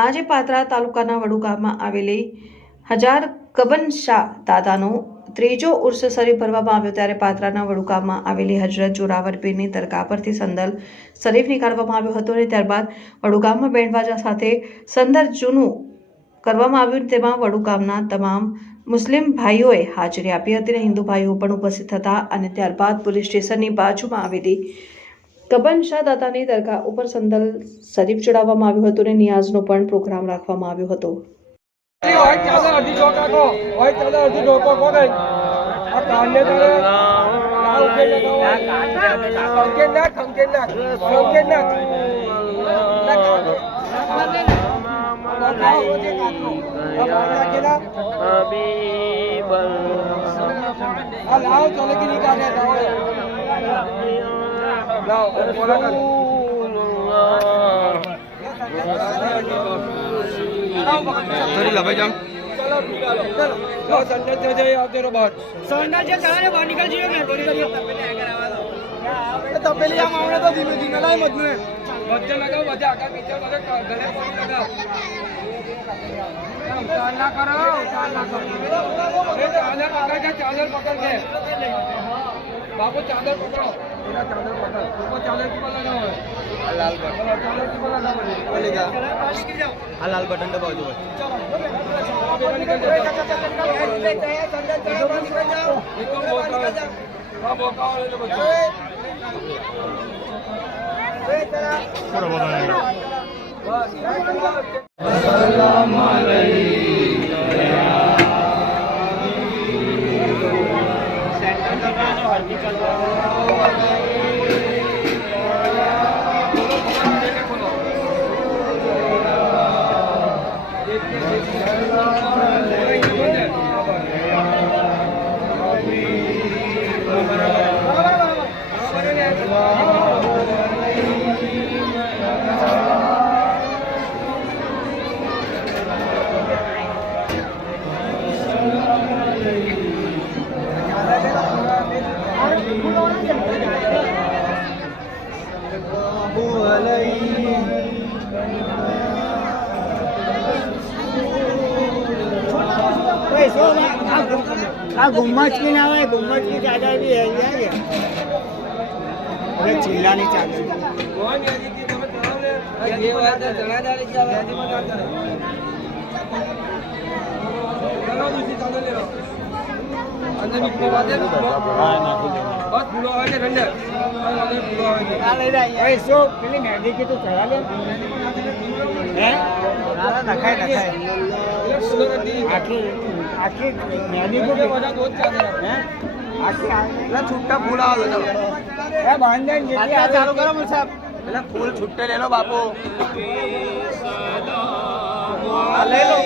આજે પાત્રા તાલુકાના વડુ ગામમાં આવેલી હજાર કબન શાહ દાદાનો ત્રીજો ઉર્સ શરીફ ભરવામાં આવ્યો ત્યારે પાત્રાના વડુ ગામમાં આવેલી હજરત જોરાવર પીરની દરગાહ પરથી સંદલ શરીફ નીકાળવામાં આવ્યો હતો અને ત્યારબાદ વડુ ગામમાં બેન્ડવાજા સાથે સંદર જૂનું કરવામાં આવ્યું। તેમાં વડુ ગામના તમામ મુસ્લિમ ભાઈઓએ હાજરી આપી હતી અને હિન્દુ ભાઈઓ પણ ઉપસ્થિત હતા અને ત્યારબાદ પોલીસ સ્ટેશનની બાજુમાં આવેલી કબન શાહ દાદાની દરગાહ ઉપર સંદલ શરીફ ચડાવવામાં આવ્યું હતું અને નિયાઝનો પણ પ્રોગ્રામ રાખવામાં આવ્યો હતો। थोड़ी लगा जाम संडल जे चला बाहर निकल जियो मेहरबानी करियो तपेली आम आवड़े तो धीमे धीमे लाए मत में बच्चे लगाओ बच्चे आगे पीछे गले पानी लगाओ उतार ना करो अरे चादर पकड़ के बाबू चादर पकड़ो मेरा चादर पकड़ ऊपर चादर की लगाओ लाल बटन चादर की लगाओ बोलेगा लाल बटन दबाओ जो गुम्मज की ना है गुम्मज की चादर भी है अरे चिल्ला नहीं चादर मेहंदी की तो चढ़ा ले आखिर मेहंदी को छुट्टा फूल चालू करो साहब फूल छुट्टे ले लो बापू ले लो